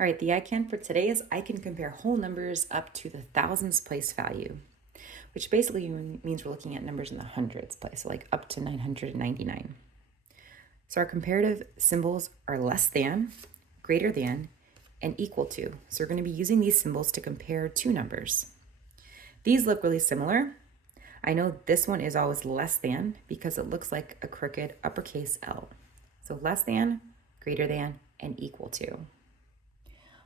All right, the I can for today is I can compare whole numbers up to the thousands place value, which basically means we're looking at numbers in the hundreds place, so like up to 999. So our comparative symbols are less than, greater than, and equal to. So we're going to be using these symbols to compare two numbers. These look really similar. I know this one is always less than because it looks like a crooked uppercase L. So less than, greater than, and equal to.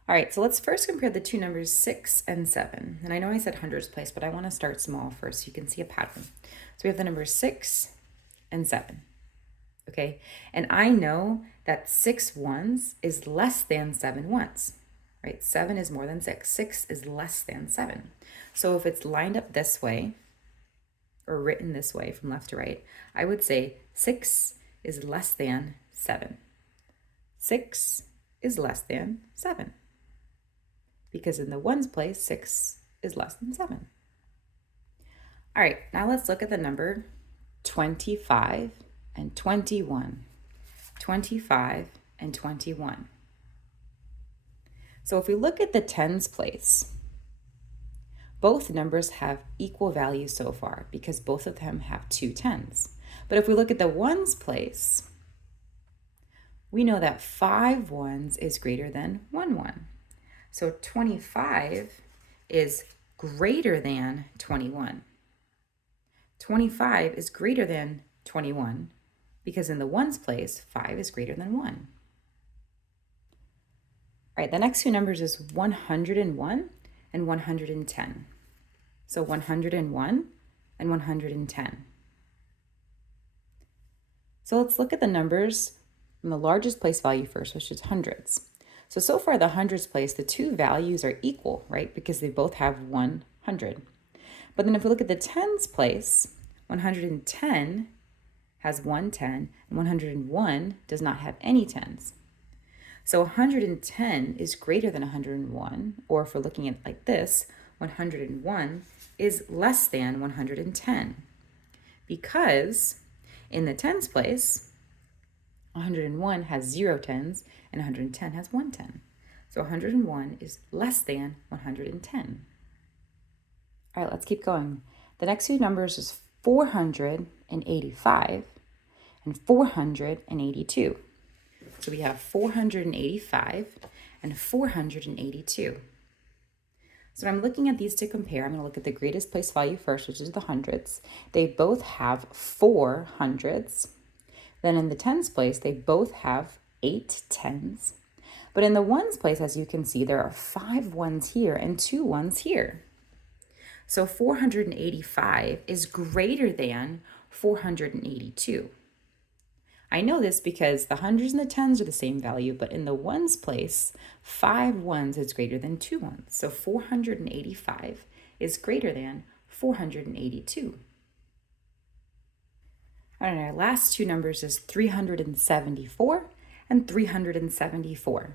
All right, so let's first compare the two numbers 6 and 7. And I know I said hundreds place, but I want to start small first so you can see a pattern. So we have the numbers 6 and 7. Okay, and I know that 6 ones is less than 7 ones, right? 7 is more than 6. 6 is less than 7. So if it's lined up this way or written this way from left to right, I would say 6 is less than 7. 6 is less than 7. Because in the ones place, 6 is less than 7. All right, now let's look at the number 25 and 21. 25 and 21. So if we look at the tens place, both numbers have equal values so far because both of them have two tens. But if we look at the ones place, we know that 5 ones is greater than 1 1. So 25 is greater than 21. 25 is greater than 21 because in the ones place, 5 is greater than 1. All right, the next two numbers is 101 and 110. So 101 and 110. So let's look at the numbers from the largest place value first, which is hundreds. So far the hundreds place, the two values are equal, right? Because they both have 100. But then if we look at the tens place, 110 has 110 and 101 does not have any tens. So 110 is greater than 101, or if we're looking at it like this, 101 is less than 110. Because in the tens place, 101 has 0 tens and 110 has 1 10. So 101 is less than 110. All right, let's keep going. The next two numbers is 485 and 482. So we have 485 and 482. So when I'm looking at these to compare, I'm going to look at the greatest place value first, which is the hundreds. They both have 4 hundreds. Then in the tens place, they both have 8 tens. But in the ones place, as you can see, there are 5 ones here and 2 ones here. So 485 is greater than 482. I know this because the hundreds and the tens are the same value, but in the ones place, 5 ones is greater than 2 ones. So 485 is greater than 482. And our last two numbers is 374 and 374.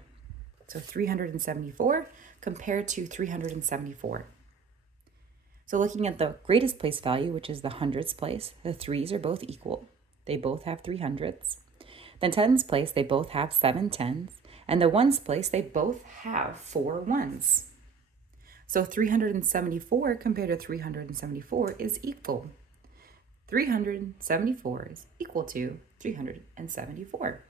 So 374 compared to 374. So looking at the greatest place value, which is the hundreds place, the threes are both equal. They both have 300s. The tens place, they both have 7 tens. And the ones place, they both have 4 ones. So 374 compared to 374 is equal. 374 is equal to 374.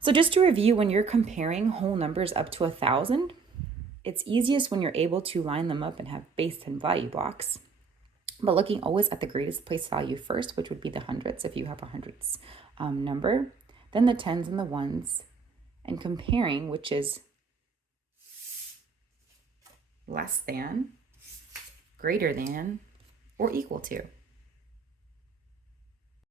So just to review, when you're comparing whole numbers up to 1,000, it's easiest when you're able to line them up and have base 10 value blocks. But looking always at the greatest place value first, which would be the hundreds if you have a hundreds number, then the tens and the ones, and comparing which is less than, greater than, or equal to.